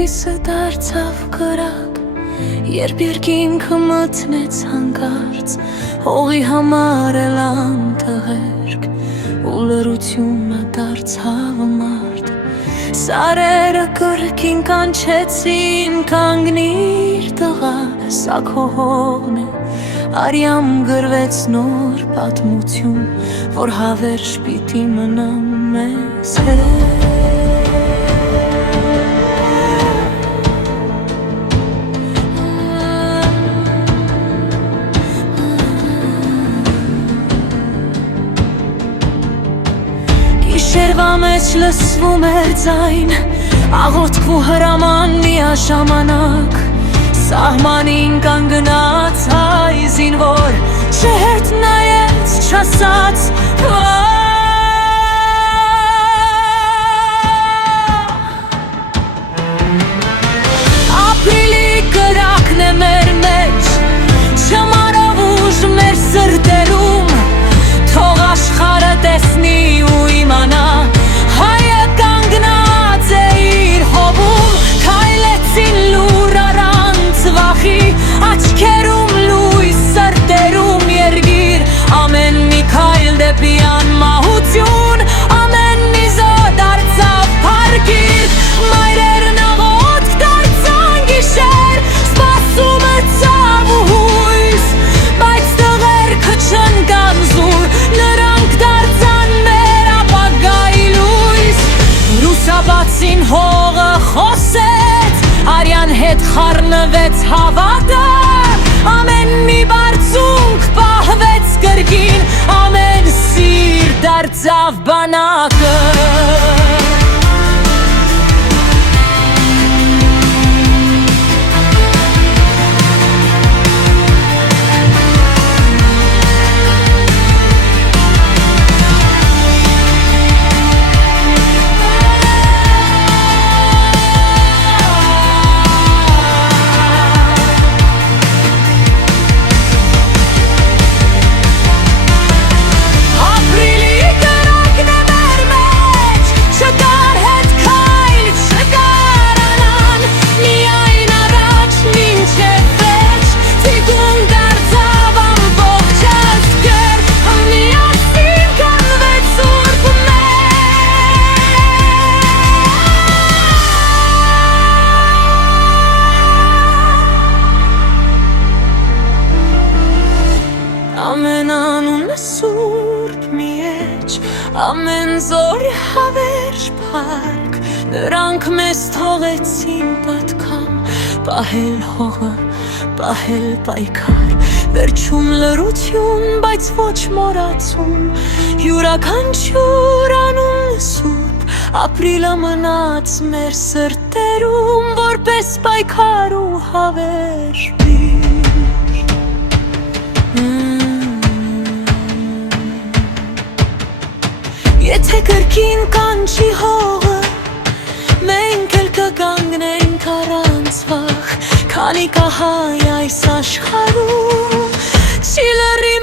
լույսը դարձավ կրակ, երբ երկինքը մտնեց հանկարծ, հողի համար էլ անտղերք, ու լրությունը դարձավ մարդ։ Սարերը կրկին կանչեցին, կանգնիր տղա, սա քո հողն է, արյամ գրվեց նոր պատմություն, որ հավերժ պիտի մնա մեզ հետ։ Գիշերվա մեջ լսվում էր ձայն, աղոթք ու հրաման միաժամանակ, սահմանին կանգնած հայ զինվոր, չհետ նայեց, չասաց ապրիլի կրակն է մեր մեջ, չմարով ուժ մեր սրտերում, թող աշխարհը տեսնի ու իմանա, հայը կանգնած է իր հովում, քայլեցին լուր առանց վախի, աչքերում լույս, սրտերում երգիր, ամեն մի քայլ դեպի անմահություն, ամեն մի զոհ դարձավ փառքիր, մայրերն աղոթք դարձան գիշեր, սպասումը ցավ ու հույս, բայց տղերքը չընկան զուր, նրանք դարձան մեր ապագայի լույս, լուսաբացին հողը խոսեց, արյան հետ խառնվեց հավատը, ամեն մի բարձունք պահվեց կրկին, ամեն սիր դարձավ բանակը։ Ամեն անուն է սուրբ մի էջ, ամեն զոր հավերժ փառք, նրանք մեզ թողեցին պատկան, պահել հողը, պահել պայքար, վերջում լրություն, բայց ոչ մոռացում, յուրաքանչյուր անուն է սուրբ, ապրիլը մնաց մեր սրտերում, որպես պայքար ու հավերժ պիր։ Եթե կրկին կանչի հողը, մենք էլ կկանգնենք առանց վախ, քանի կա հայ այս աշխարհում, չի լռի